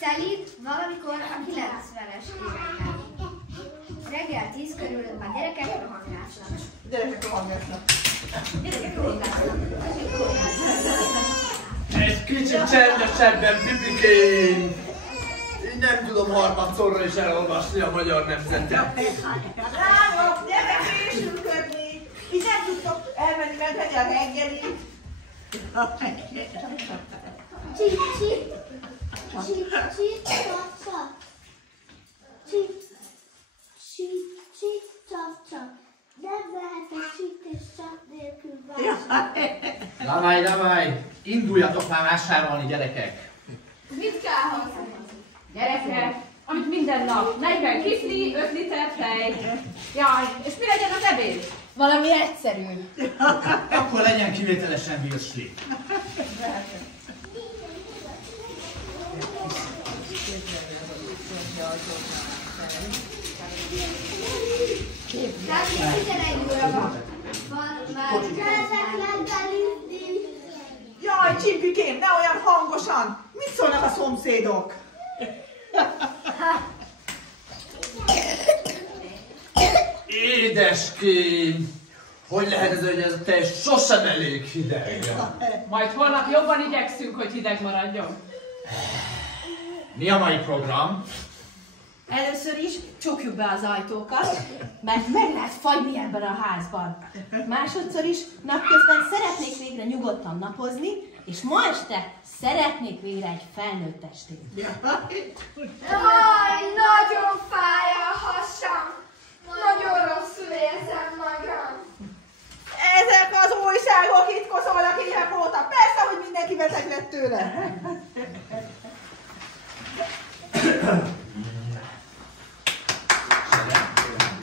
Szelíd valamikor a 90-es években. Reggel 10 körül a gyerekek rohangásznak. Egy kicsit csendesebben, Pipikém! Én nem tudom harmadszorra is elolvasni a magyar nemzetet. Lányok, gyere késülködni! Így nem tudtok elmenni, mert megy a reggeli. Csip, csip, csip, csip, csap, csap. Csip, csip, csip, csap, csap. Nem lehet a csip és csap nélkül vásárolni. Davaj, induljatok már vásárolni, gyerekek! Mit kell hozni? Gyerekek, amit minden nap, 40 kifli, 5 liter tej. Jaj, és mi legyen az ebéd? Valami egyszerű. Akkor legyen kivételesen virsli. Tehát 11 óra van már. Jaj, Csipikém, ne olyan hangosan! Mit szólnak a szomszédok? Édeském! Hogy lehet ez, hogy ez a tej sosem elég hideg? Majd holnap jobban igyekszünk, hogy hideg maradjon. Mi a mai program? Először is csukjuk be az ajtókat, mert meg lehet fagyni ebben a házban. Másodszor is napközben szeretnék végre nyugodtan napozni, és ma este szeretnék végre egy felnőtt estét. Jaj, nagyon fáj a hasam. Nagyon rosszul érzem magam. Ezek az újságok itt koszolnak évek óta. Persze, hogy mindenki beteg lett tőle.